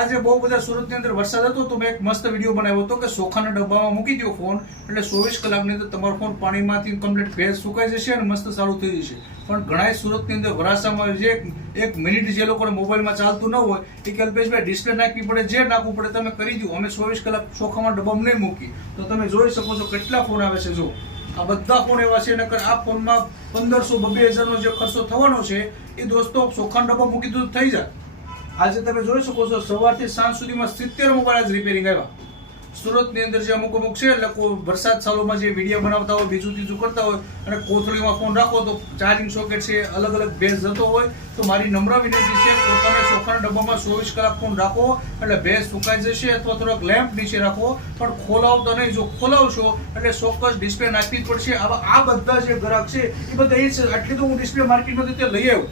આજે બહુ બધા સુરતની અંદર વરસાદ હતો તો મેં એક મસ્ત વિડીયો બનાવ્યો હતો કે ચોખાના ડબ્બામાં મૂકી દો ફોન એટલે 24 કલાકની અંદર તમારો ફોન પાણીમાંથી કમ્પ્લીટ ભેજ સુકાઈ જશે અને મસ્ત સારું થઈ જશે. પણ ઘણા સુરતની અંદર વરાસામાં જે એક મિનિટ જે લોકોને મોબાઈલમાં ચાલતું ન હોય એ કે અલ્પેશભાઈ ડિસ્પ્લે નાખવી પડે, જે નાખવું પડે તમે કરી દો, અમે 24 કલાક ચોખામાં ડબ્બામાં નહીં મૂકી. તો તમે જોઈ શકો છો કેટલા ફોન આવે છે. જો આ બધા ફોન એવા છે, નકર આ ફોનમાં 1500-2000નો જે ખર્ચો થવાનો છે એ દોસ્તો ચોખાનો ડબ્બો મૂકી દો થઈ જાય. આજે તમે જોઈ શકો છો સવારથી સાંજ સુધીમાં 70 મોબાઈલ આજ રિપેરિંગ આવ્યા. સુરતની અંદર જે અમુક છે લોકો વરસાદ ચાલુમાં જે વિડીયો બનાવતા હોય, બીજું ત્રીજું કરતા હોય અને કોથળીમાં ફોન રાખો તો ચાર્જિંગ સોકેટ છે અલગ અલગ ભેજ જતો હોય, તો મારી નમ્ર વિનંતી છે પોતાના ચોખાના ડબ્બામાં 24 કલાક ફોન રાખો એટલે ભેજ સુકાઈ જશે, અથવા થોડોક લેમ્પ નીચે રાખો પણ ખોલાવતો નહીં. જો ખોલાવશો એટલે ચોક્કસ ડિસ્પ્લે નાખવી જ પડશે. આ બધા જે ગ્રાહક છે એ બધા એ છે. આટલી તો હું ડિસ્પ્લે માર્કેટમાંથી તે લઈ આવ્યો,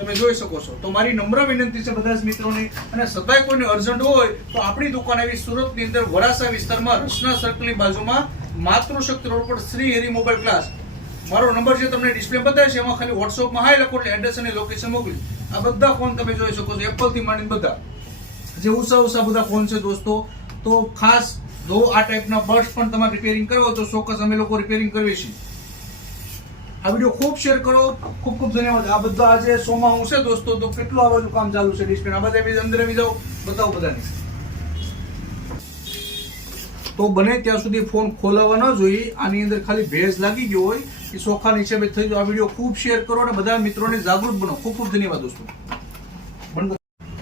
તમે જોઈ શકો છો. તો મારી નમ્ર વિનંતી છે બધા જ મિત્રોને, અને સદાય કોઈને અર્જન્ટ હોય તો આપણી દુકાન આવી સુરતની અંદર વરાસા વિસ્તારમાં રસના સર્કલની બાજુમાં માતૃશક્તિ રોડ પર શ્રી હરિ મોબાઈલ ક્લાસ. મારો નંબર છે તમને ડિસ્પ્લે બતાવે છે, એમાં ખાલી વોટ્સઅપમાં હાય લખો એટલે એડ્રેસ અને લોકેશન મોકલી. આ બધા ફોન તમે જોઈ શકો છો, એપલ થી માંડીને બધા જે ઉષા બધા ફોન છે દોસ્તો. તો ખાસ જો આ ટાઈપના બર્ડ્સ પણ તમારે રિપેરિંગ કરવો તો ચોક્કસ અમે લોકો રિપેરિંગ કરીએ છીએ. આ વિડીયો ખૂબ શેર કરો. ખૂબ ખૂબ ધન્યવાદ. આ બધા આજે સોમાં હું છે દોસ્તો, તો કેટલું આ બધું કામ ચાલુ છે ડિસ્પ્લે. આ બધા અંદર આવી જાઓ, બતાવો બધાને. તો બને ત્યાં સુધી ફોન ખોલાવવા ન જોઈએ. આની અંદર ખાલી ભેજ લાગી ગયો હોય એ ચોખા નીચે થઈ જાય. આ વિડીયો ખૂબ શેર કરો અને બધા મિત્રોને જાગૃત બનો. ખૂબ ખૂબ ધન્યવાદ દોસ્તો.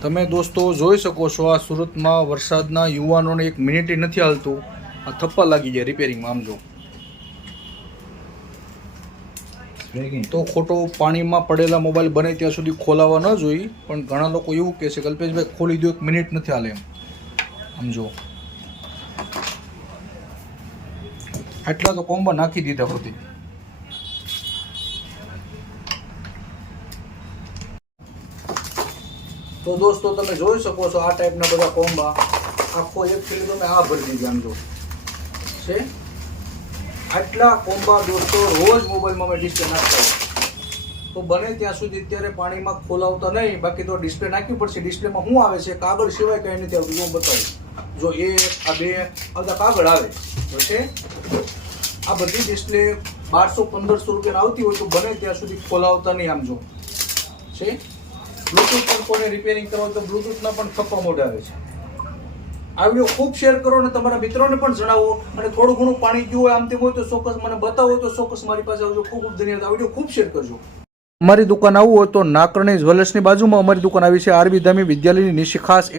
તમે દોસ્તો જોઈ શકો છો આ સુરતમાં વરસાદના યુવાનોને એક મિનિટ નથી હાલતું, આ થપ્પા લાગી જાય રિપેરિંગમાં. આમ જો તો ખોટો પાણીમાં પડેલા મોબાઈલ બને ત્યાં સુધી ખોલાવવા ન જોઈએ. પણ ઘણા લોકો એવું કહે છે કે અલ્પેશભાઈ ખોલી દો, એક મિનિટ નથી હાલે એમ. આમ જો આટલા તો કોમ્બા નાખી દીધા હોતી. તો દોસ્તો તમે જોઈ શકો છો આ ટાઈપના બધા કોમ્બા આખો એક થેલી તમે આ ભરી દીધી. આમ જો છે આટલા કોમ્બા દોસ્તો રોજ મોબાઈલમાં મેં ડિસ્પ્લે નાખતા હોય. તો બને ત્યાં સુધી અત્યારે પાણીમાં ખોલાવતા નહીં, બાકી તો ડિસ્પ્લે નાખવી પડશે. ડિસ્પ્લેમાં શું આવે છે, કાગળ સિવાય કંઈ નથી આવતું. હું બતાવું. જો આ બે આ બધા કાગળ આવે છે. આ બધી ડિસ્પ્લે 1200-1500 રૂપિયા આવતી હોય તો બને ત્યાં સુધી ખોલાવતા નહીં. આમ જો છે બ્લુટૂથ પણ કોને રિપેરિંગ કરવા તો બ્લુટૂથના પણ થપ્પા મોઢા આવે છે. આ વિડીયો ખૂબ શેર કરો અને તમારા મિત્રોને પણ જણાવો. અને થોડું ઘણું પાણી ગયું હોય આમ તેમ હોય તો ચોક્કસ મને બતાવો, તો ચોક્કસ મારી પાસે આવજો. ખૂબ ખૂબ ધન્યવાદ. આ વિડીયો ખૂબ શેર કરજો. અમારી દુકાન આવવું હોય તો નાકરણી જ્વેલર્સની બાજુમાં અમારી દુકાન આવી છે. આરબી ધામી વિદ્યાલયની નીચે ખાસ